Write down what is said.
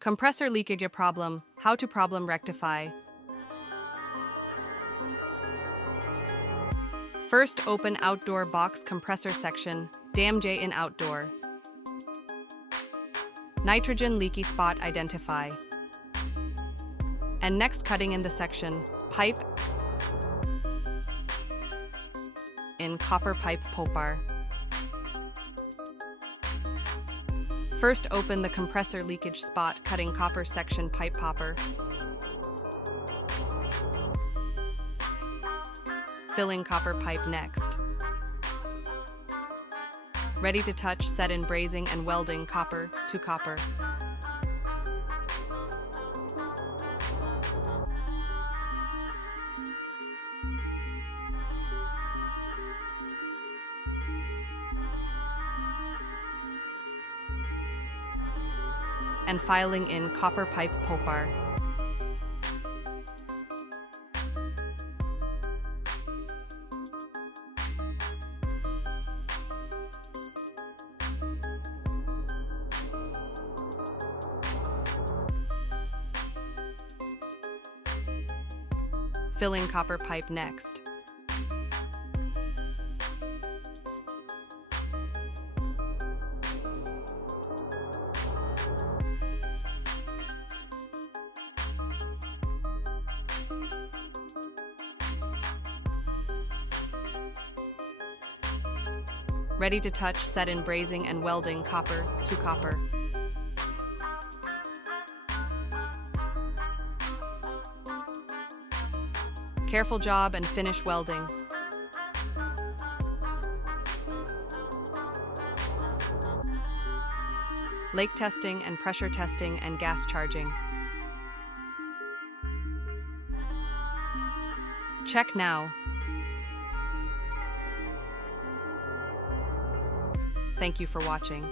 Compressor leakage a problem, how to problem rectify. First open outdoor box compressor section, dam J in outdoor. Nitrogen leaky spot identify. And next cutting in the section, pipe in copper pipe popar. First open the compressor leakage spot cutting copper section pipe popper. Filling copper pipe next. Ready to touch set in brazing and welding copper to copper. And filing in copper pipe popar. Filling copper pipe next. Ready to touch set in brazing and welding copper to copper. Careful job and finish welding. Lake testing and pressure testing and gas charging. Check now. Thank you for watching.